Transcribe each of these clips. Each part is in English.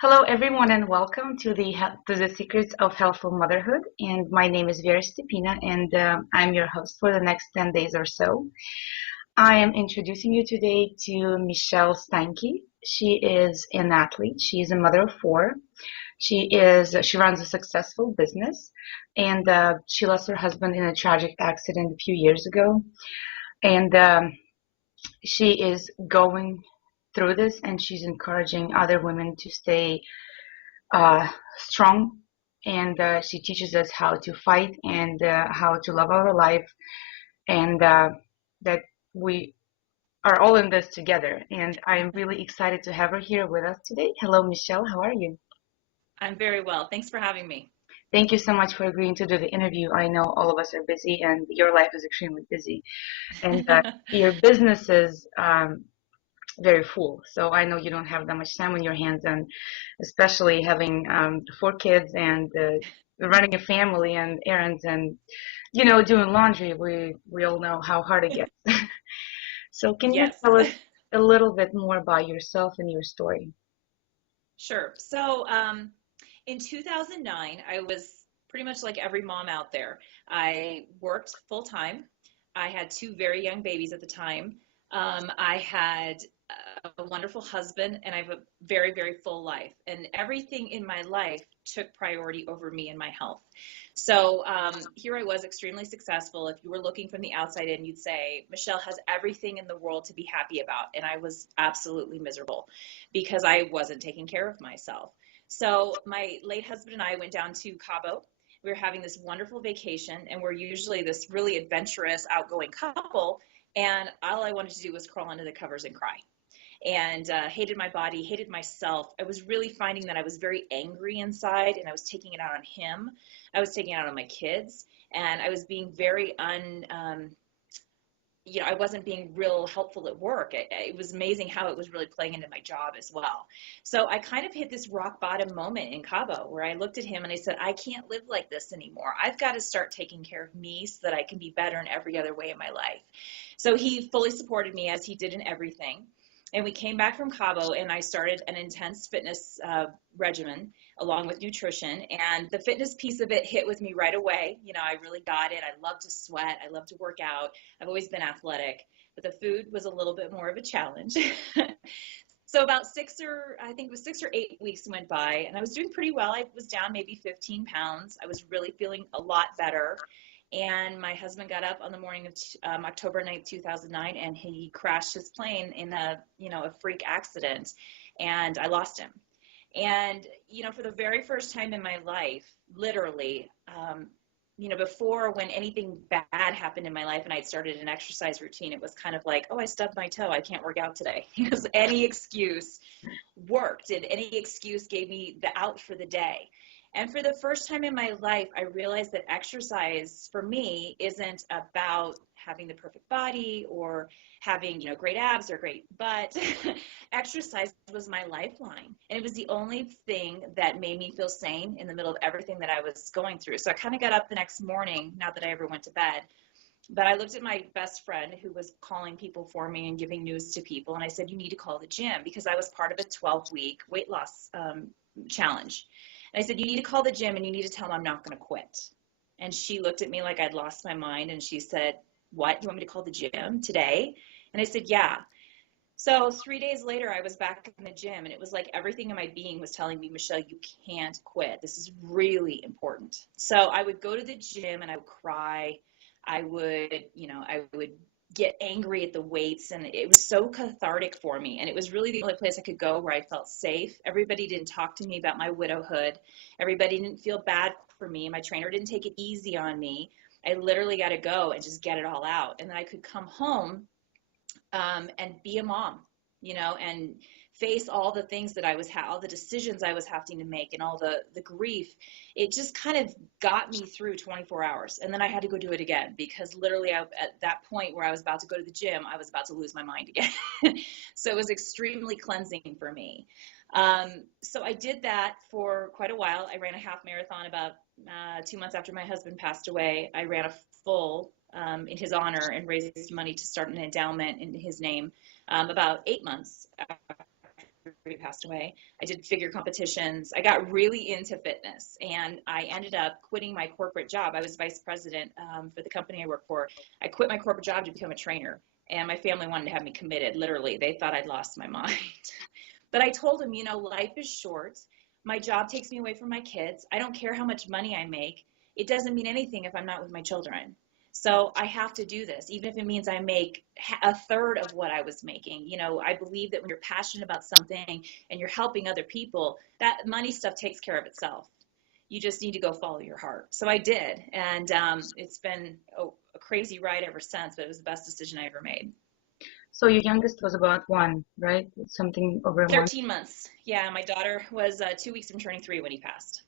Hello, everyone, and welcome to the Secrets of Healthful Motherhood. And my name is Vera Stepina, and I'm your host for the next 10 days or so. I am introducing you today to Michelle Steinke. She is an athlete. She is a mother of four. She runs a successful business, and she lost her husband in a tragic accident a few years ago. And she is going through this, and she's encouraging other women to stay uh, strong, and she teaches us how to fight and how to love our life, and that we are all in this together. And I'm really excited to have her here with us today. Hello, Michelle. How are you? I'm very well. Thanks for having me. Thank you so much for agreeing to do the interview. I know all of us are busy, and your life is extremely busy, and your business is very full. So I know you don't have that much time on your hands, and especially having four kids and running a family and errands and doing laundry. We all know how hard it gets. So can you Yes, tell us a little bit more about yourself and your story? sure. In 2009, I was pretty much like every mom out there. I worked full time. I had two very young babies at the time. I had a wonderful husband, and I have a very, very full life. And everything in my life took priority over me and my health. Here I was, extremely successful. If you were looking from the outside in, you'd say, Michelle has everything in the world to be happy about. And I was absolutely miserable because I wasn't taking care of myself. So my late husband and I went down to Cabo. We were having this wonderful vacation, and we're usually this really adventurous, outgoing couple. And all I wanted to do was crawl under the covers and cry, and hated my body, hated myself. I was really finding that I was very angry inside, and I was taking it out on him. I was taking it out on my kids, and I was being very I wasn't being real helpful at work. It was amazing how it was really playing into my job as well. So I kind of hit this rock bottom moment in Cabo where I looked at him and I said, I can't live like this anymore. I've got to start taking care of me so that I can be better in every other way in my life. So he fully supported me, as he did in everything. And we came back from Cabo, and I started an intense fitness regimen along with nutrition. And the fitness piece of it hit with me right away. I really got it. I love to sweat. I love to work out. I've always been athletic, but the food was a little bit more of a challenge. So about I think it was 6 or 8 weeks went by, and I was doing pretty well. I was down maybe 15 pounds. I was really feeling a lot better. And my husband got up on the morning of October 9th, 2009, and he crashed his plane in a freak accident, and I lost him. And, for the very first time in my life, literally, before, when anything bad happened in my life and I'd started an exercise routine, it was kind of like, oh, I stubbed my toe, I can't work out today. Because any excuse worked, and any excuse gave me the out for the day. And for the first time in my life, I realized that exercise for me isn't about having the perfect body or having, great abs or great butt. Exercise was my lifeline. And it was the only thing that made me feel sane in the middle of everything that I was going through. So I kind of got up the next morning, not that I ever went to bed, but I looked at my best friend who was calling people for me and giving news to people. And I said, you need to call the gym, because I was part of a 12-week weight loss challenge. And I said, you need to call the gym and you need to tell them I'm not going to quit. And she looked at me like I'd lost my mind, and she said, what? You want me to call the gym today? And I said, yeah. So 3 days later, I was back in the gym, and it was like everything in my being was telling me, Michelle, you can't quit. This is really important. So I would go to the gym and I would cry. I would get angry at the weights, and it was so cathartic for me. And it was really the only place I could go where I felt safe. Everybody didn't talk to me about my widowhood. Everybody didn't feel bad for me. My trainer didn't take it easy on me. I literally got to go and just get it all out. And then I could come home and be a mom, and face all the things that all the decisions I was having to make, and all the grief. It just kind of got me through 24 hours. And then I had to go do it again, because literally at that point where I was about to go to the gym, I was about to lose my mind again. So it was extremely cleansing for me. So I did that for quite a while. I ran a half marathon about 2 months after my husband passed away. I ran a full in his honor and raised money to start an endowment in his name about 8 months after he passed away. I did figure competitions. I got really into fitness, and I ended up quitting my corporate job. I was vice president for the company I work for. I quit my corporate job to become a trainer, and my family wanted to have me committed. Literally, they thought I'd lost my mind. But I told them, life is short. My job takes me away from my kids. I don't care how much money I make. It doesn't mean anything if I'm not with my children. So I have to do this, even if it means I make a third of what I was making. I believe that when you're passionate about something and you're helping other people, that money stuff takes care of itself. You just need to go follow your heart. So I did. And it's been a crazy ride ever since, but it was the best decision I ever made. So your youngest was about one, right? Something over 13 months. Yeah, my daughter was 2 weeks from turning 3 when he passed.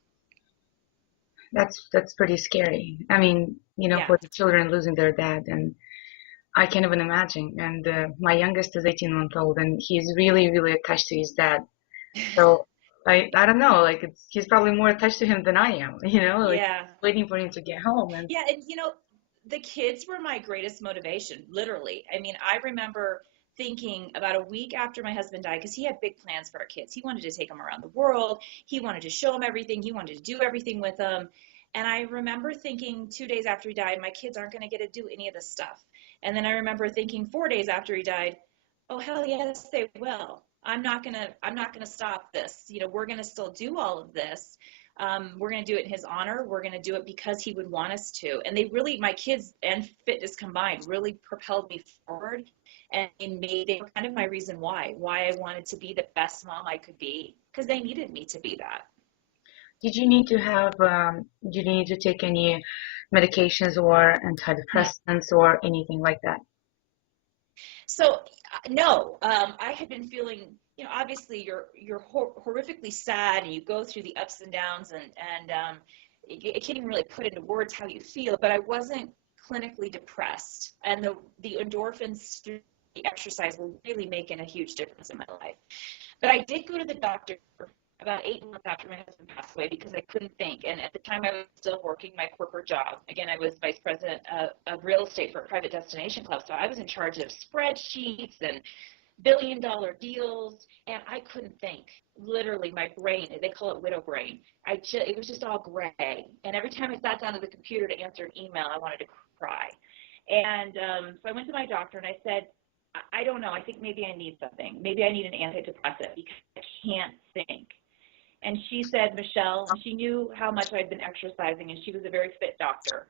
That's pretty scary. I mean, Yeah. for the children losing their dad, and I can't even imagine. And my youngest is 18 months old, and he's really, really attached to his dad. So I don't know, like he's probably more attached to him than I am, like Yeah. waiting for him to get home. And Yeah, and the kids were my greatest motivation, literally. I mean, I remember thinking about a week after my husband died, because he had big plans for our kids. He wanted to take them around the world. He wanted to show them everything. He wanted to do everything with them. And I remember thinking 2 days after he died, my kids aren't going to get to do any of this stuff. And then I remember thinking 4 days after he died, oh, hell yes, they will. I'm not gonna stop this. We're gonna still do all of this. We're going to do it in his honor. We're going to do it because he would want us to. And they really, my kids and fitness combined, really propelled me forward. And they were kind of my reason why I wanted to be the best mom I could be, because they needed me to be that. did you need to have, did you need to take any medications or antidepressants or anything like that? So no, I had been feeling, obviously you're horrifically sad, and you go through the ups and downs, and you can't even really put into words how you feel. But I wasn't clinically depressed, and the endorphins through the exercise were really making a huge difference in my life. But I did go to the doctor about 8 months after my husband passed away, because I couldn't think. And at the time, I was still working my corporate job. Again, I was vice president of real estate for a private destination club. So I was in charge of spreadsheets and billion-dollar deals, and I couldn't think. Literally, my brain, they call it widow brain. It was just all gray. And every time I sat down to the computer to answer an email, I wanted to cry. And so I went to my doctor, and I said, I don't know. I think maybe I need something. Maybe I need an antidepressant because I can't think. And she said, Michelle, and she knew how much I'd been exercising, and she was a very fit doctor.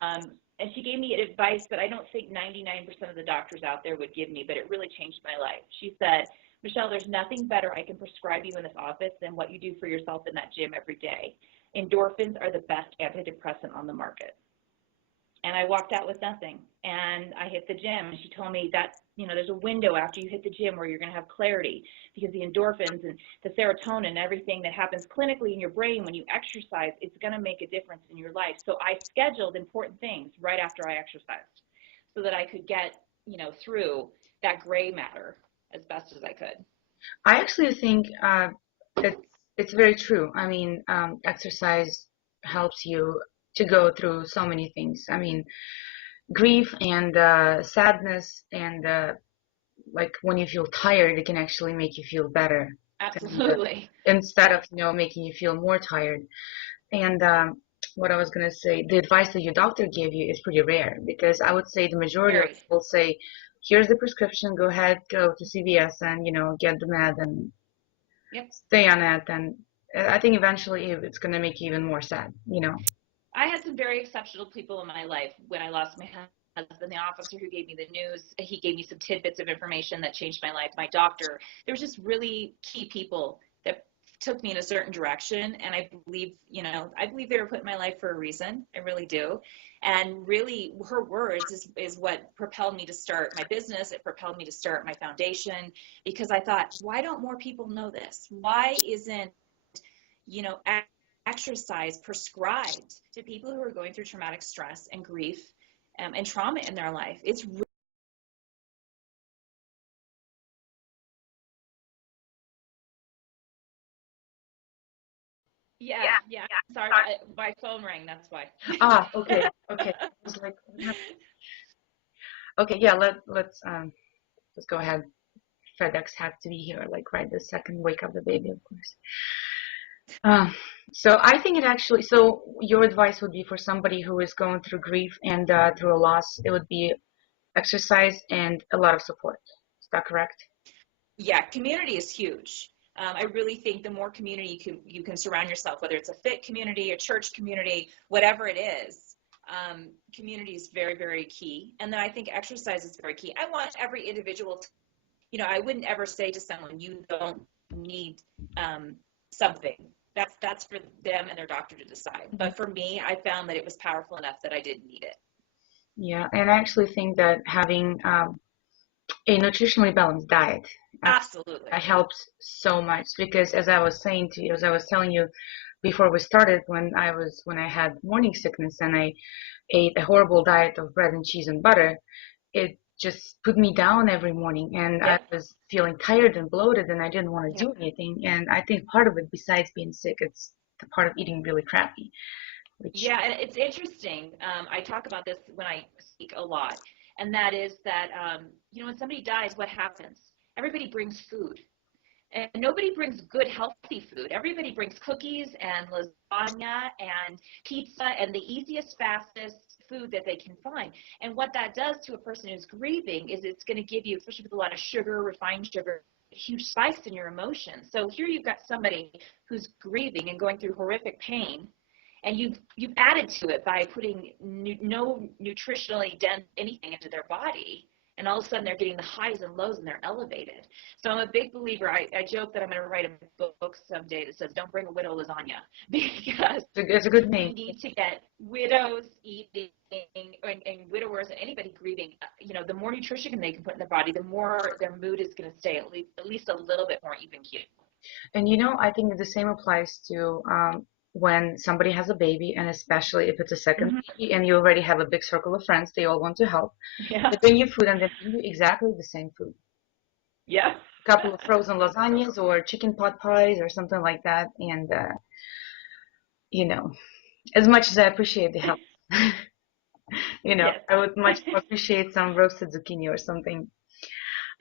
And she gave me advice that I don't think 99% of the doctors out there would give me, but it really changed my life. She said, Michelle, there's nothing better I can prescribe you in this office than what you do for yourself in that gym every day. Endorphins are the best antidepressant on the market. And I walked out with nothing, and I hit the gym, and she told me that, there's a window after you hit the gym where you're going to have clarity, because the endorphins and the serotonin and everything that happens clinically in your brain when you exercise, it's going to make a difference in your life. So I scheduled important things right after I exercised so that I could get, through that gray matter as best as I could. I actually think it's very true. I mean, exercise helps you to go through so many things. I mean, grief and sadness, and like when you feel tired, it can actually make you feel better. Absolutely. Instead of making you feel more tired. And what I was gonna say, the advice that your doctor gave you is pretty rare, because I would say the majority of people say, here's the prescription, go ahead, go to CVS and get the med and stay on it. And I think eventually it's gonna make you even more sad. I had some very exceptional people in my life. When I lost my husband, the officer who gave me the news, he gave me some tidbits of information that changed my life. My doctor, there was just really key people that took me in a certain direction. And I believe they were put in my life for a reason. I really do. And really, her words is what propelled me to start my business. It propelled me to start my foundation, because I thought, why don't more people know this? Why isn't, exercise prescribed to people who are going through traumatic stress and grief and trauma in their life? It's yeah. Sorry, my phone rang. That's why. Okay. I was like, okay, yeah, let's go ahead. FedEx had to be here, like right the second wake up the baby, of course. Um, so I think it actually, so your advice would be for somebody who is going through grief and through a loss, it would be exercise and a lot of support. Is that correct? Yeah, community is huge. I really think the more community you can surround yourself, whether it's a fit community, a church community, whatever it is, community is very, very key. And then I think exercise is very key. I want every individual to, I wouldn't ever say to someone, you don't need something. That's for them and their doctor to decide. But for me, I found that it was powerful enough that I didn't need it. Yeah, and I actually think that having a nutritionally balanced diet Absolutely. helps so much because as I was saying to you, as I was telling you before we started, when I had morning sickness and I ate a horrible diet of bread and cheese and butter, it just put me down every morning and I Yep. was feeling tired and bloated and I didn't want to Yep. do anything. And I think part of it, besides being sick, it's the part of eating really crappy, which Yeah, and it's interesting. I talk about this when I speak a lot, and that is that when somebody dies, what happens? Everybody brings food, and nobody brings good, healthy food. Everybody brings cookies and lasagna and pizza and the easiest, fastest food that they can find. And what that does to a person who's grieving is it's going to give you, especially with a lot of sugar, refined sugar, huge spikes in your emotions. So here you've got somebody who's grieving and going through horrific pain, and you've added to it by putting no nutritionally dense anything into their body, and all of a sudden they're getting the highs and lows and they're elevated. So I'm a big believer. I joke that I'm going to write a book someday that says don't bring a widow lasagna, because it's a good we name. need to get widows eating and widowers and anybody grieving, the more nutrition they can put in their body, the more their mood is going to stay at least a little bit more even keel. And I think that the same applies to when somebody has a baby, and especially if it's a second Mm-hmm. baby and you already have a big circle of friends, they all want to help. Yeah. They bring you food and they bring you exactly the same food. Yeah. A couple of frozen lasagnas or chicken pot pies or something like that. And, you know, as much as I appreciate the help, Yes. I would much more appreciate some roasted zucchini or something.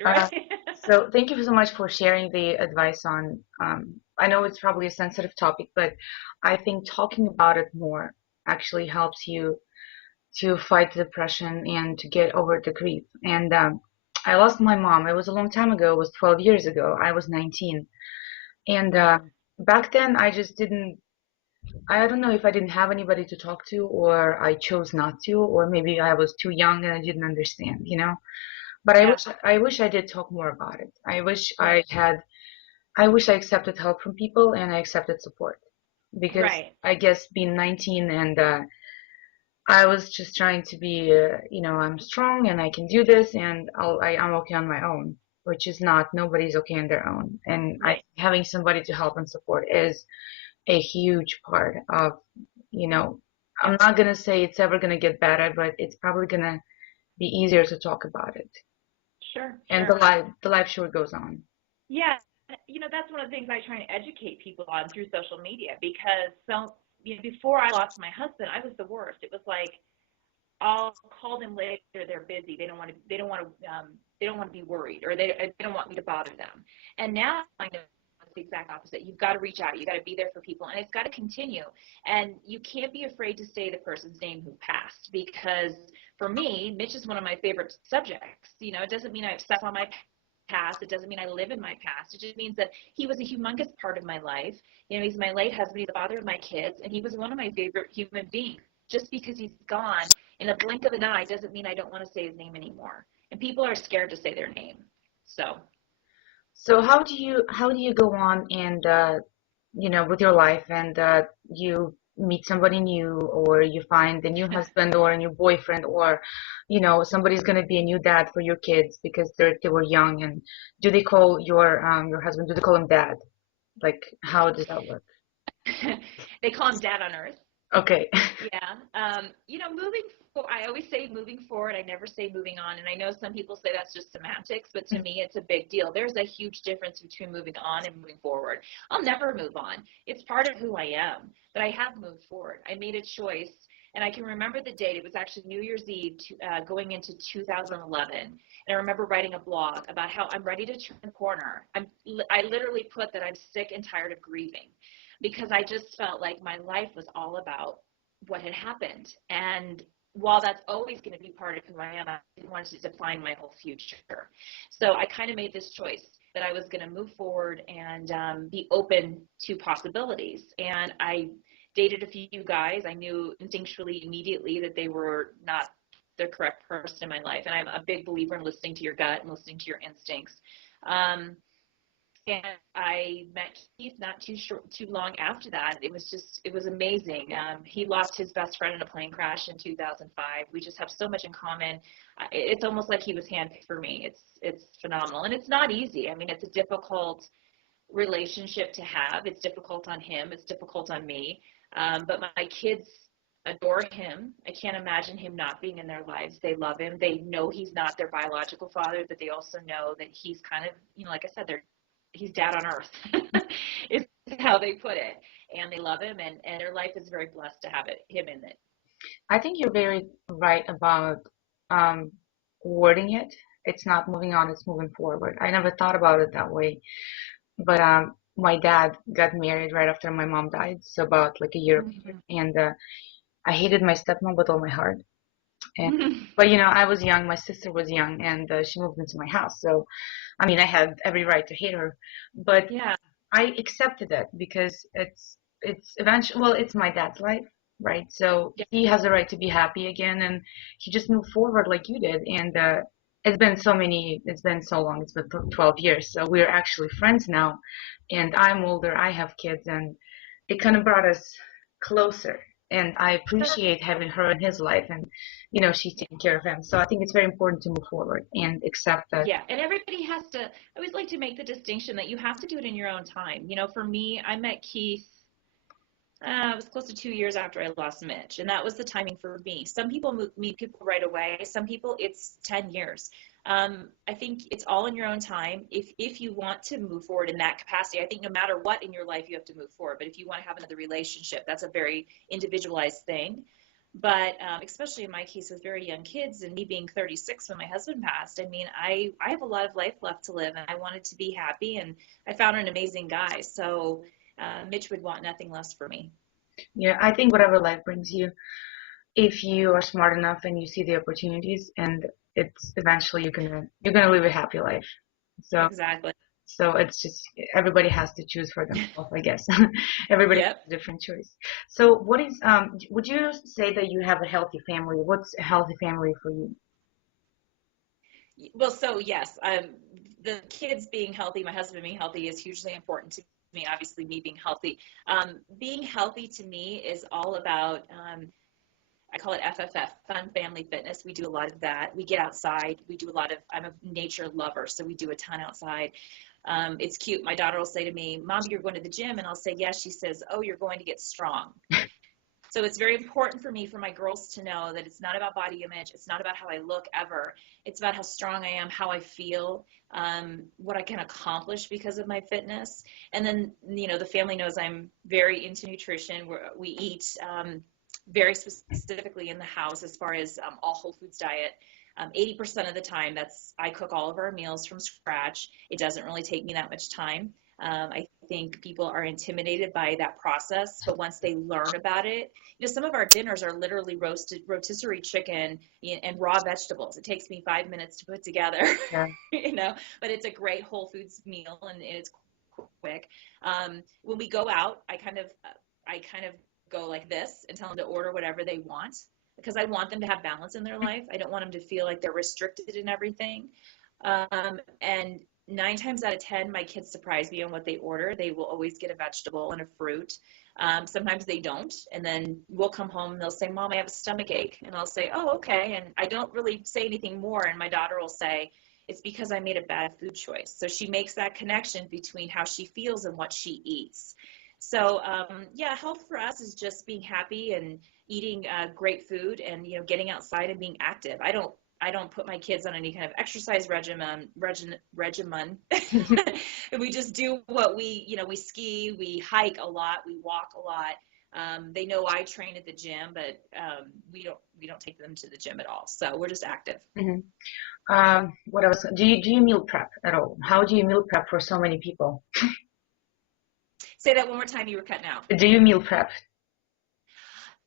Uh, Right. so thank you so much for sharing the advice on, I know it's probably a sensitive topic, but I think talking about it more actually helps you to fight depression and to get over the grief. And I lost my mom. It was a long time ago. It was 12 years ago. I was 19. And back then, I just didn't, I don't know if I didn't have anybody to talk to or I chose not to, or maybe I was too young and I didn't understand. But Yeah. I wish I did talk more about it. Right. I wish I accepted help from people and I accepted support because Right. I guess being 19 and I was just trying to be, I'm strong and I can do this and I'm okay on my own, which is not, nobody's okay on their own. And Right. having somebody to help and support is a huge part of, you know, I'm Yep. not going to say it's ever going to get better, but it's probably going to be easier to talk about it. Sure. And Sure. the life sure goes on. Yeah. That's one of the things I try to educate people on through social media, because before I lost my husband, I was the worst. It was like, I'll call them later. They're busy. They don't want to. They don't want to. They don't want to be worried, or they don't want me to bother them. And now I know it's the exact opposite. You've got to reach out. You got to be there for people, and it's got to continue. And you can't be afraid to say the person's name who passed, because for me, Mitch is one of my favorite subjects. It doesn't mean I obsess on my past. It doesn't mean I live in my past. It just means that he was a humongous part of my life. He's my late husband. He's the father of my kids, and he was one of my favorite human beings. Just because he's gone in a blink of an eye doesn't mean I don't want to say his name anymore. And people are scared to say their name. So how do you go on and with your life and you meet somebody new or you find a new husband or a new boyfriend or somebody's going to be a new dad for your kids because they were young and do they call your husband, do they call him dad? Like how does that work? They call him Dad on Earth. Okay. Yeah. I always say moving forward. I never say moving on. And I know some people say that's just semantics, but to me, it's a big deal. There's a huge difference between moving on and moving forward. I'll never move on. It's part of who I am, but I have moved forward. I made a choice And I can remember the date. It was actually New Year's Eve, going into 2011. And I remember writing a blog about how I'm ready to turn the corner. I literally put that I'm sick and tired of grieving, because I just felt like my life was all about what had happened. And while that's always going to be part of who I am, I didn't want it to define my whole future. So I kind of made this choice that I was going to move forward and be open to possibilities. And I dated a few guys. I knew instinctually immediately that they were not the correct person in my life. And I'm a big believer in listening to your gut and listening to your instincts. And I met Keith not too long after that. It was amazing. He lost his best friend in a plane crash in 2005. We just have so much in common. It's almost like he was handpicked for me. It's phenomenal, and it's not easy. I mean, it's a difficult relationship to have. It's difficult on him. It's difficult on me. But my kids adore him. I can't imagine him not being in their lives. They love him. They know he's not their biological father, but they also know that he's kind of, like I said, he's dad on earth is how they put it. And they love him, and their life is very blessed to have him in it. I think you're very right about wording it. It's not moving on, it's moving forward. I never thought about it that way. But my dad got married right after my mom died, so about like a year later. And I hated my stepmom with all my heart. But I was young, my sister was young, and she moved into my house. So, I mean, I had every right to hate her, but Yeah. I accepted it because it's eventually, well, it's my dad's life, right? So he has a right to be happy again, and he just moved forward like you did. And it's been so long. It's been 12 years. So we're actually friends now, and I'm older, I have kids, and it kind of brought us closer. And I appreciate having her in his life, and she's taking care of him. So I think it's very important to move forward and accept that. Yeah, and everybody has to. I always like to make the distinction that you have to do it in your own time. For me, I met Keith. It was close to 2 years after I lost Mitch, and that was the timing for me. Some people meet people right away. Some people it's 10 years. I think it's all in your own time. If you want to move forward in that capacity, I think no matter what in your life, you have to move forward. But if you want to have another relationship, that's a very individualized thing. But especially in my case with very young kids and me being 36 when my husband passed, I mean, I have a lot of life left to live, and I wanted to be happy, and I found an amazing guy. So Mitch would want nothing less for me. Yeah, I think whatever life brings you, if you are smart enough and you see the opportunities, and it's eventually you're gonna live a happy life. So Exactly. so it's just everybody has to choose for themselves, I guess. Everybody has Yep. a different choice. So what is would you say that you have a healthy family? What's a healthy family for you? Well, so yes, the kids being healthy, my husband being healthy is hugely important to me. Obviously, me being healthy. Being healthy to me is all about, I call it FFF, fun family fitness. We do a lot of that. We get outside. We do a lot of, I'm a nature lover, so we do a ton outside. It's cute. My daughter will say to me, Mom, you're going to the gym? And I'll say, yes. She says, oh, you're going to get strong. So it's very important for me, for my girls to know that it's not about body image. It's not about how I look ever. It's about how strong I am, how I feel, what I can accomplish because of my fitness. And then, the family knows I'm very into nutrition. We eat very specifically in the house as far as all whole foods diet. 80% of the time, I cook all of our meals from scratch. It doesn't really take me that much time. I think people are intimidated by that process, but once they learn about it, some of our dinners are literally roasted rotisserie chicken and raw vegetables. It takes me 5 minutes to put together, Yeah. but it's a great whole foods meal, and it's quick. When we go out, I kind of go like this and tell them to order whatever they want, because I want them to have balance in their life. I don't want them to feel like they're restricted in everything. And 9 times out of 10, my kids surprise me on what they order. They will always get a vegetable and a fruit. Sometimes they don't. And then we'll come home and they'll say, Mom, I have a stomach ache. And I'll say, oh, okay. And I don't really say anything more. And my daughter will say, it's because I made a bad food choice. So she makes that connection between how she feels and what she eats. So, health for us is just being happy and eating great food and, getting outside and being active. I don't put my kids on any kind of exercise regimen. We just do what we ski, we hike a lot, we walk a lot. They know I train at the gym, but we don't take them to the gym at all. So we're just active. Hmm. What else? Do you meal prep at all? How do you meal prep for so many people? Say that one more time. You were cutting out. Do you meal prep?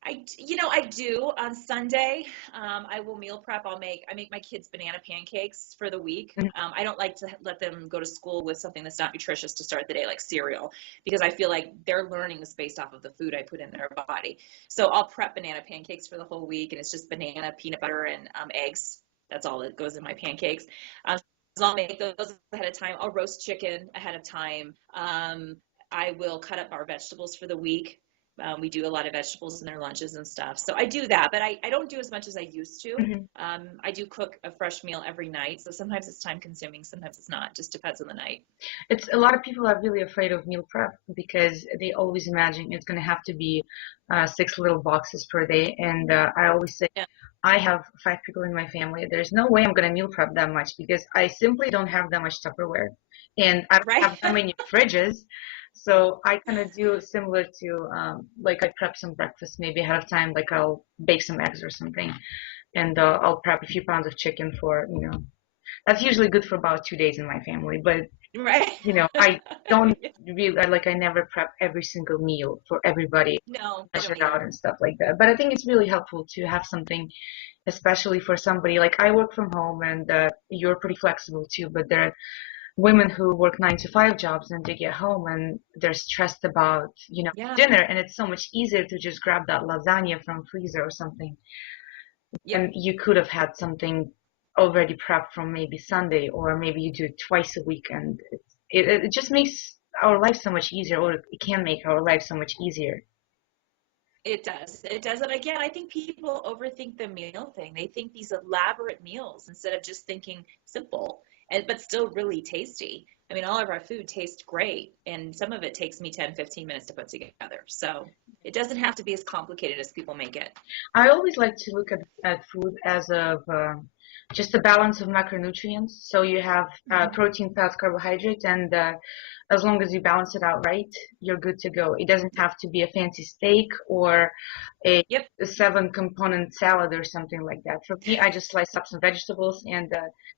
I do on Sunday. I will meal prep. I make my kids banana pancakes for the week. Mhm. I don't like to let them go to school with something that's not nutritious to start the day, like cereal, because I feel like their learning is based off of the food I put in their body. So I'll prep banana pancakes for the whole week, and it's just banana, peanut butter, and eggs. That's all that goes in my pancakes. So I'll make those ahead of time. I'll roast chicken ahead of time. I will cut up our vegetables for the week. We do a lot of vegetables in their lunches and stuff. So I do that, but I don't do as much as I used to. Mhm. I do cook a fresh meal every night. So sometimes it's time consuming, sometimes it's not. Just depends on the night. It's a lot of people are really afraid of meal prep because they always imagine it's going to have to be 6 little boxes per day. And I always say, Yeah. I have 5 people in my family. There's no way I'm going to meal prep that much because I simply don't have that much Tupperware, and I don't Right. have that many fridges. So I kind of do similar to like I prep some breakfast maybe ahead of time, like I'll bake some eggs or something, and I'll prep a few pounds of chicken for, that's usually good for about 2 days in my family. But Right. I don't really, I never prep every single meal for everybody, No, I don't measured out either. and stuff like that. But I think it's really helpful to have something, especially for somebody like I work from home, and you're pretty flexible too. But there are women who work 9 to 5 jobs and they get home and they're stressed about, Yeah. dinner, and it's so much easier to just grab that lasagna from freezer or something. Yep. And you could have had something already prepped from maybe Sunday, or maybe you do it twice a week, and it just makes our life so much easier, or it can make our life so much easier. It does. It does. And again, I think people overthink the meal thing. They think these elaborate meals instead of just thinking simple but still really tasty. I mean, all of our food tastes great, and some of it takes me 10, 15 minutes to put together. So it doesn't have to be as complicated as people make it. I always like to look at food as of just a balance of macronutrients. So you have Mhm. protein, fats, carbohydrates, and as long as you balance it out right, you're good to go. It doesn't have to be a fancy steak or a, Yep. a 7 component salad or something like that. For me, I just slice up some vegetables, and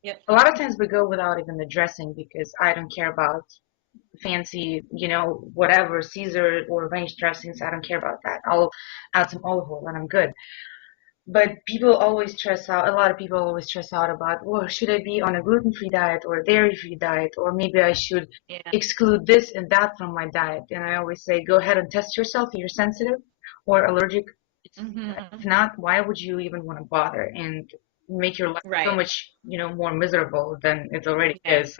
Yep. a lot of times we go without even the dressing because I don't care about fancy, whatever Caesar or ranch dressings. I don't care about that. I'll add some olive oil and I'm good. But a lot of people always stress out about, well, should I be on a gluten-free diet or a dairy-free diet, or maybe I should Yeah. exclude this and that from my diet. And I always say, go ahead and test yourself if you're sensitive or allergic. If Hmm. not, why would you even want to bother and make your life so Right. much, more miserable than it already Yeah. is?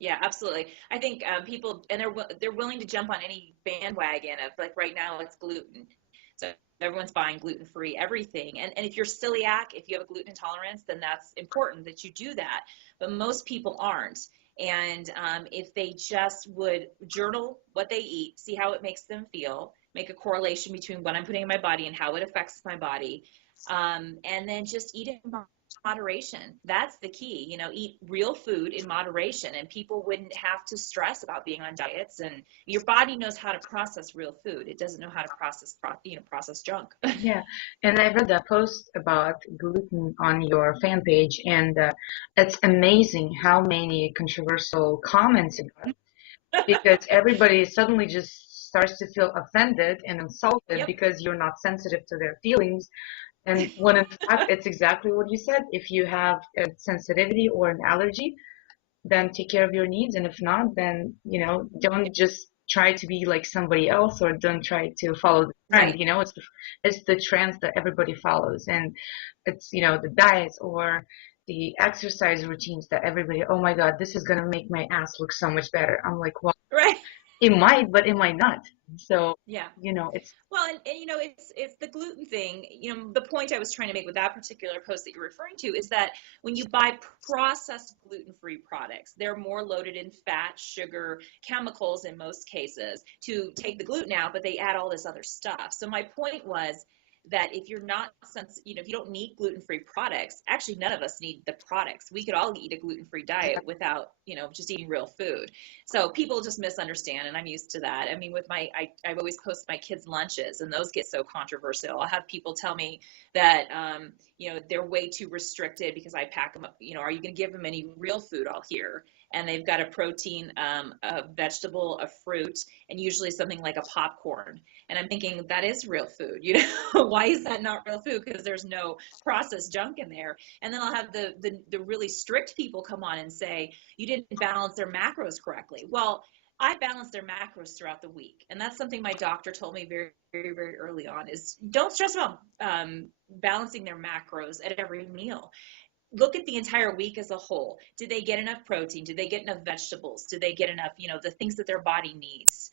Yeah, absolutely. I think people, and they're willing to jump on any bandwagon of, like, right now it's gluten. So everyone's buying gluten-free everything. And if you're celiac, if you have a gluten intolerance, then that's important that you do that. But most people aren't. And if they just would journal what they eat, see how it makes them feel, make a correlation between what I'm putting in my body and how it affects my body, and then just eat in moderation. That's the key. Eat real food in moderation, and people wouldn't have to stress about being on diets. And your body knows how to process real food. It doesn't know how to process junk. Yeah, and I read that post about gluten on your fan page, and it's amazing how many controversial comments it got, because everybody suddenly just starts to feel offended and insulted Yep. because you're not sensitive to their feelings. And when in fact, it's exactly what you said. If you have a sensitivity or an allergy, then take care of your needs. And if not, then, don't just try to be like somebody else, or don't try to follow the trend. Right. It's the trends that everybody follows. And it's, the diets or the exercise routines that everybody, oh my God, this is going to make my ass look so much better. I'm like, well, Right. it might, but it might not. So, Yeah. it's, Well, and it's the gluten thing. The point I was trying to make with that particular post that you're referring to is that when you buy processed gluten-free products, they're more loaded in fat, sugar, chemicals in most cases to take the gluten out, but they add all this other stuff. So my point was, that if you're not, if you don't need gluten-free products, actually none of us need the products. We could all eat a gluten-free diet without, just eating real food. So people just misunderstand, and I'm used to that. I mean, with I've always posted my kids' lunches, and those get so controversial. I'll have people tell me that, they're way too restricted because I pack them up. Are you going to give them any real food all here? And they've got a protein, a vegetable, a fruit, and usually something like a popcorn. And I'm thinking that is real food. Why is that not real food? Because there's no processed junk in there. And then I'll have the really strict people come on and say, you didn't balance their macros correctly. Well, I balance their macros throughout the week. And that's something my doctor told me very, very, very early on is don't stress about balancing their macros at every meal. Look at the entire week as a whole. Did they get enough protein? Did they get enough vegetables? Did they get enough, the things that their body needs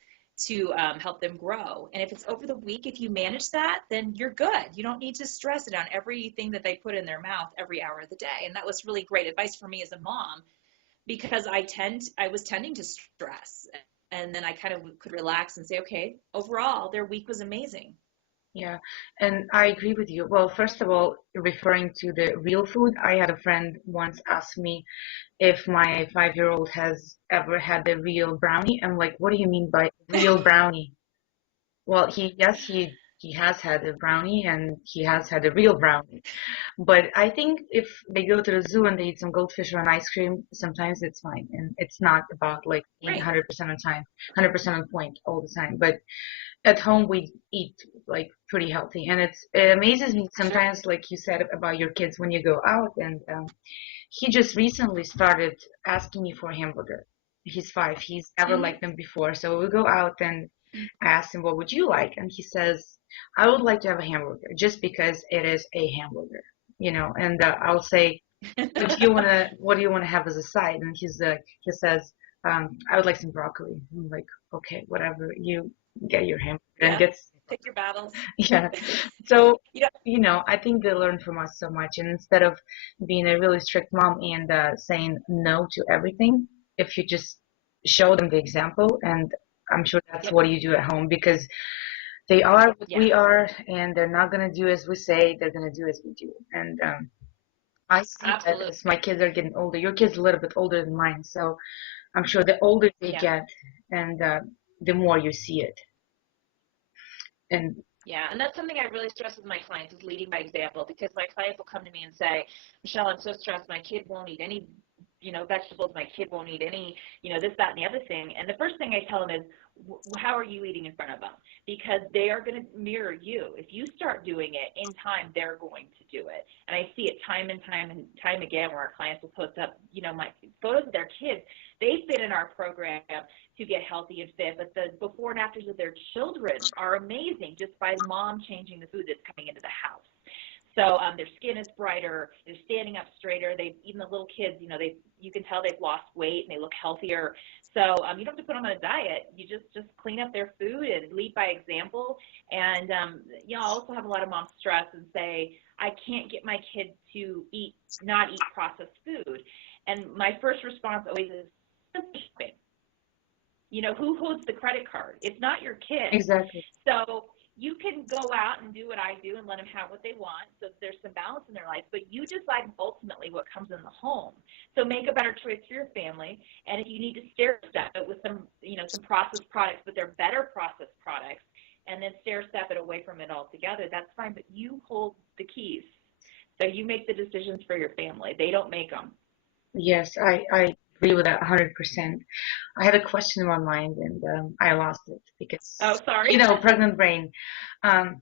to help them grow? And if it's over the week, if you manage that, then you're good. You don't need to stress it on everything that they put in their mouth every hour of the day. And that was really great advice for me as a mom, because I was tending to stress, and then I kind of could relax and say, okay, overall, their week was amazing. Yeah, and I agree with you. Well, first of all, referring to the real food, I had a friend once ask me if my 5-year-old has ever had a real brownie. I'm like, what do you mean by real brownie? Well, yes, he has had a brownie and he has had a real brownie. But I think if they go to the zoo and they eat some goldfish or an ice cream, sometimes it's fine. And it's not about like being Right. 100% on time, 100% on point all the time. But at home we eat like pretty healthy, and it amazes me Sure. sometimes, like you said about your kids when you go out. And he just recently started asking me for a hamburger. He's 5. He's never Mm-hmm. liked them before. So we go out and I asked him, what would you like? And he says, I would like to have a hamburger just because it is a hamburger, and I'll say, what do you want to have as a side? And he says, I would like some broccoli. I'm like, okay, whatever, you get your hamburger and Yeah. gets, Pick your battles. yeah. So, Yeah. I think they learn from us so much. And instead of being a really strict mom and saying no to everything, if you just show them the example, and I'm sure that's Yep. what you do at home, because they are what Yeah. we are, and they're not going to do as we say, they're going to do as we do. And I see that Absolutely. as my kids are getting older. Your kid's a little bit older than mine, so I'm sure the older they Yeah. get, and the more you see it. And Yeah, and that's something I really stress with my clients is leading by example, because my clients will come to me and say, Michelle, I'm so stressed. My kid won't eat any, vegetables. My kid won't eat any, this, that, and the other thing. And the first thing I tell them is, how are you eating in front of them? Because they are going to mirror you. If you start doing it in time, they're going to do it. And I see it time and time and time again where our clients will post up, my photos of their kids. They fit in our program to get healthy and fit, but the before and afters of their children are amazing just by mom changing the food that's coming into the house. So their skin is brighter, they're standing up straighter. Even the little kids, you can tell they've lost weight and they look healthier. So you don't have to put them on a diet. You just clean up their food and lead by example. And I also have a lot of moms stress and say, I can't get my kid to not eat processed food. And my first response always is, shopping. Who holds the credit card? It's not your kid. exactly. So you can go out and do what I do and let them have what they want. So there's some balance in their life, but you decide ultimately what comes in the home. So make a better choice for your family. And if you need to stair step it with some processed products, but they're better processed products, and then stair step it away from it altogether, that's fine. But you hold the keys. So you make the decisions for your family. They don't make them. Yes, I agree with that 100%. I had a question in my mind, and I lost it Oh, because, sorry. pregnant brain. Um,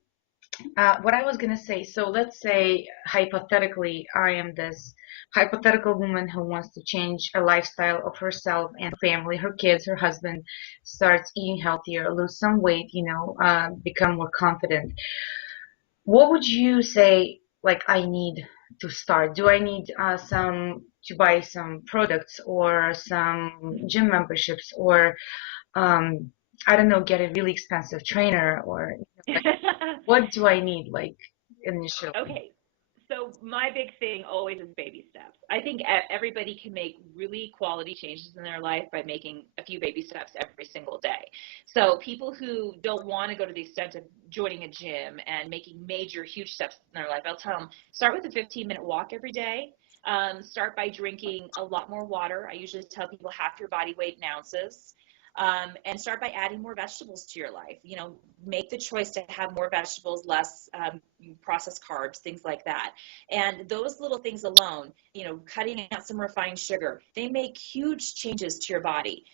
what I was gonna say, so let's say hypothetically, I am this hypothetical woman who wants to change a lifestyle of herself and family, her kids, her husband, starts eating healthier, lose some weight, become more confident. What would you say, like, I need to start? Do I need some to buy some products or some gym memberships, or I don't know, get a really expensive trainer, or like, what do I need, like, initially? Okay. So my big thing always is baby steps. I think everybody can make really quality changes in their life by making a few baby steps every single day. So people who don't want to go to the extent of joining a gym and making major, huge steps in their life, I'll tell them start with a 15-minute walk every day. Start by drinking a lot more water. I usually tell people half your body weight in ounces. And start by adding more vegetables to your life. You know, make the choice to have more vegetables, less processed carbs, things like that. And those little things alone, you know, cutting out some refined sugar, they make huge changes to your body.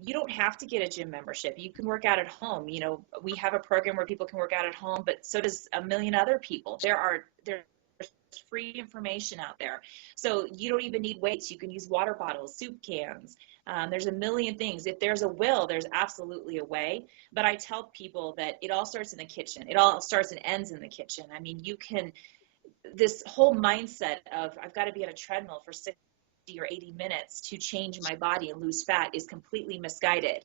You don't have to get a gym membership. You can work out at home. You know, we have a program where people can work out at home, but so does a million other people. There's free information out there. So you don't even need weights. You can use water bottles, soup cans. There's a million things. If there's a will, there's absolutely a way. But I tell people that it all starts in the kitchen. It all starts and ends in the kitchen. I mean, this whole mindset of I've got to be on a treadmill for 60 or 80 minutes to change my body and lose fat is completely misguided.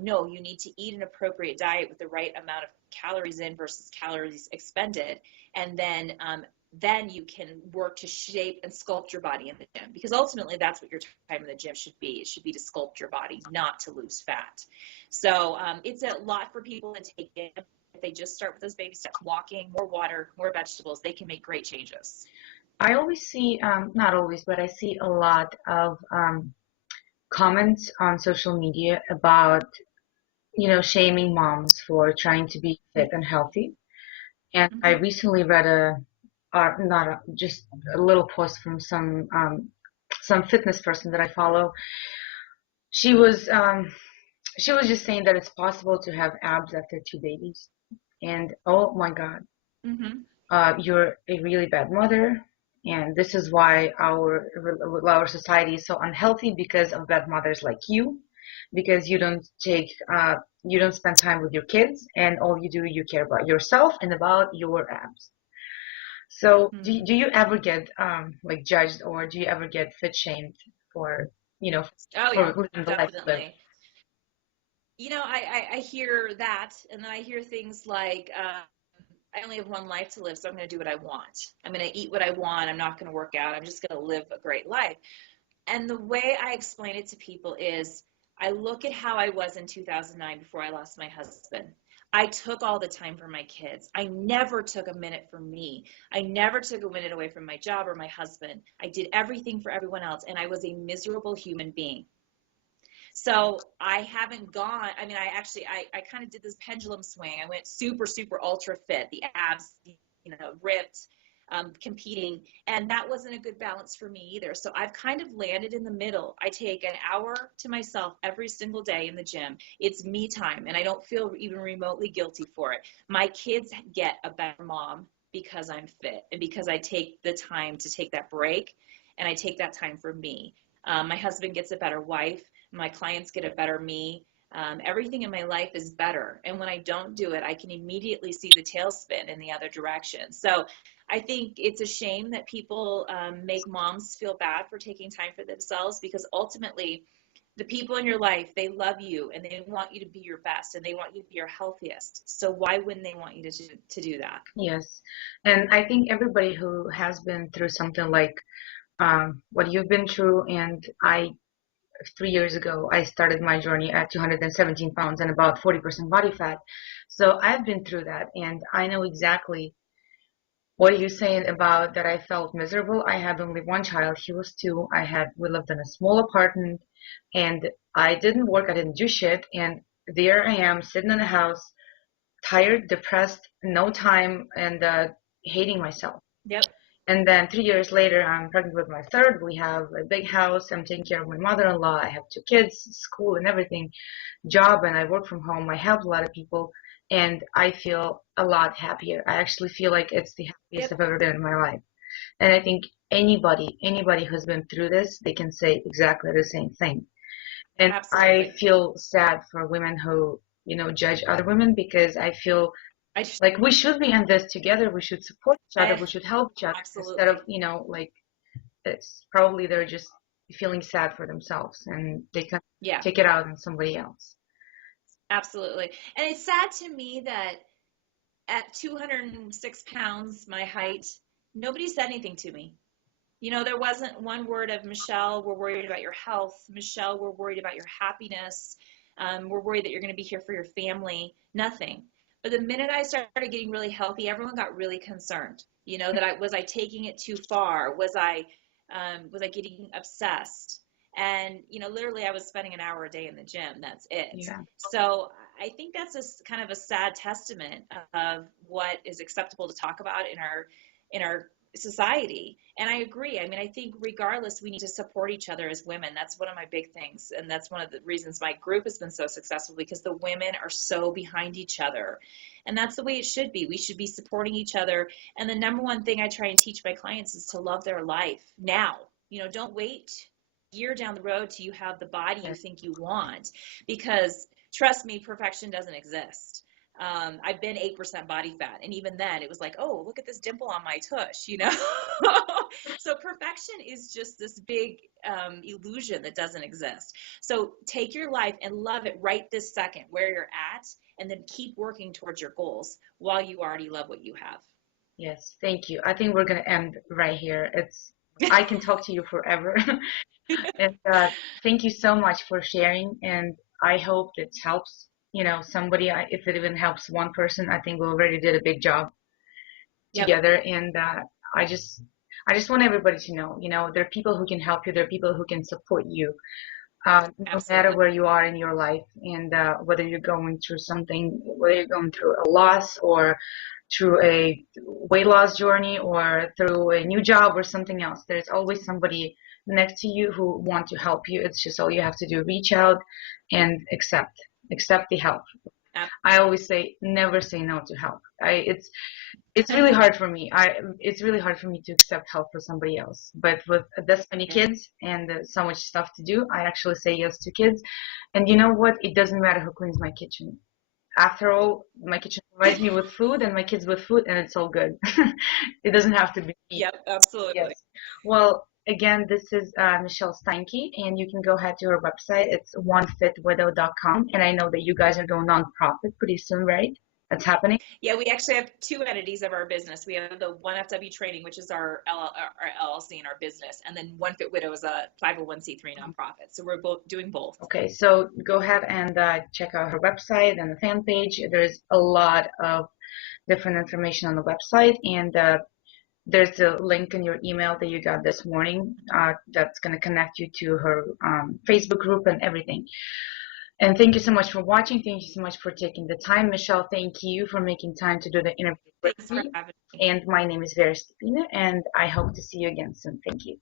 No, you need to eat an appropriate diet with the right amount of calories in versus calories expended. And then you can work to shape and sculpt your body in the gym, because ultimately that's what your time in the gym should be. It should be to sculpt your body, not to lose fat. So it's a lot for people to take in. If they just start with those baby steps, walking, more water, more vegetables, they can make great changes. I always see, not always, but I see a lot of comments on social media about, shaming moms for trying to be fit and healthy. And I Mm-hmm. recently read not a, just a little post from some fitness person that I follow. She was, um, she was just saying that it's possible to have abs after two babies. And oh my God, Mm-hmm. you're a really bad mother. And this is why our society is so unhealthy, because of bad mothers like you, because you don't spend time with your kids, and all you do, you care about yourself and about your abs. So Mm-hmm. do you ever get like judged, or do you ever get fit shamed for, you know, Oh for yeah, living the life you live? definitely. You know, I hear that, and then I hear things like, I only have one life to live, so I'm going to do what I want. I'm going to eat what I want. I'm not going to work out. I'm just going to live a great life. And the way I explain it to people is I look at how I was in 2009 before I lost my husband. I took all the time for my kids. I never took a minute for me. I never took a minute away from my job or my husband. I did everything for everyone else, and I was a miserable human being. So I haven't gone. I mean, I kind of did this pendulum swing. I went super, super ultra fit, the abs, ripped, competing. And that wasn't a good balance for me either. So I've kind of landed in the middle. I take an hour to myself every single day in the gym. It's me time, and I don't feel even remotely guilty for it. My kids get a better mom because I'm fit and because I take the time to take that break, and I take that time for me. My husband gets a better wife. My clients get a better me. Everything in my life is better. And when I don't do it, I can immediately see the tailspin in the other direction. So I think it's a shame that people make moms feel bad for taking time for themselves, because ultimately the people in your life, they love you and they want you to be your best and they want you to be your healthiest. So why wouldn't they want you to do that? Yes. And I think everybody who has been through something like what you've been through, and 3 years ago, I started my journey at 217 pounds and about 40% body fat. So I've been through that, and I know exactly what you're saying about that. I felt miserable. I had only one child. He was two. We lived in a small apartment, and I didn't work. I didn't do shit. And there I am sitting in the house, tired, depressed, no time, and hating myself. Yep. And then 3 years later, I'm pregnant with my third. We have a big house. I'm taking care of my mother-in-law. I have two kids, school and everything, job, and I work from home. I help a lot of people, and I feel a lot happier. I actually feel like it's the happiest Yep. I've ever been in my life. And I think anybody who's been through this, they can say exactly the same thing. And I Absolutely. feel sad for women who, judge other women, because I feel I just, like we should be in this together. We should support each other. I We should help each other, instead of, absolutely. like, it's probably they're just feeling sad for themselves, and they can Yeah. take it out on somebody else. Absolutely. And it's sad to me that at 206 pounds, my height, Nobody said anything to me. You know, there wasn't one word of, Michelle, we're worried about your health. Michelle, we're worried about your happiness. We're worried that you're going to be here for your family. Nothing. But the minute I started getting really healthy, everyone got really concerned. You know, that I taking it too far? Was I getting obsessed? And, you know, literally I was spending an hour a day in the gym. That's it. Yeah. So I think that's kind of a sad testament of what is acceptable to talk about in our society. And I agree. I mean, I think regardless, we need to support each other as women. That's one of my big things. And that's one of the reasons my group has been so successful, because the women are so behind each other. And that's the way it should be. We should be supporting each other. And the number one thing I try and teach my clients is to love their life now. You know, don't wait a year down the road till you have the body you think you want, because trust me, perfection doesn't exist. I've been 8% body fat. And even then it was like, oh, look at this dimple on my tush, you know? So perfection is just this big illusion that doesn't exist. So take your life and love it right this second where you're at, and then keep working towards your goals while you already love what you have. Yes, thank you. I think we're going to end right here. I can talk to you forever. And thank you so much for sharing. And I hope it helps, somebody. If it even helps one person, I think we already did a big job Yep. together. And I just, I just want everybody to know, there are people who can help you. There are people who can support you, no matter where you are in your life, and whether you're going through something, whether you're going through a loss, or through a weight loss journey, or through a new job or something else. There's always somebody next to you who want to help you. It's just all you have to do, reach out and accept the help. I always say, never say no to help. It's really hard for me. It's really hard for me to accept help for somebody else. But with this many kids and so much stuff to do, I actually say yes to kids. And you know what? It doesn't matter who cleans my kitchen. After all, my kitchen provides me with food and my kids with food, and it's all good. It doesn't have to be me. Yep, absolutely. Yes. Well, again, this is Michelle Steinke, and you can go ahead to her website. It's onefitwidow.com. And I know that you guys are going nonprofit pretty soon, right? That's happening. Yeah, we actually have two entities of our business. We have the One FW Training, which is our LLC and our business, and then One Fit Widow is a 501c3 nonprofit. So we're both doing both. Okay, so go ahead and check out her website and the fan page. There's a lot of different information on the website, and there's a link in your email that you got this morning that's going to connect you to her Facebook group and everything. And thank you so much for watching. Thank you so much for taking the time. Michelle, thank you for making time to do the interview with me. And my name is Vera Stepina, and I hope to see you again soon. Thank you.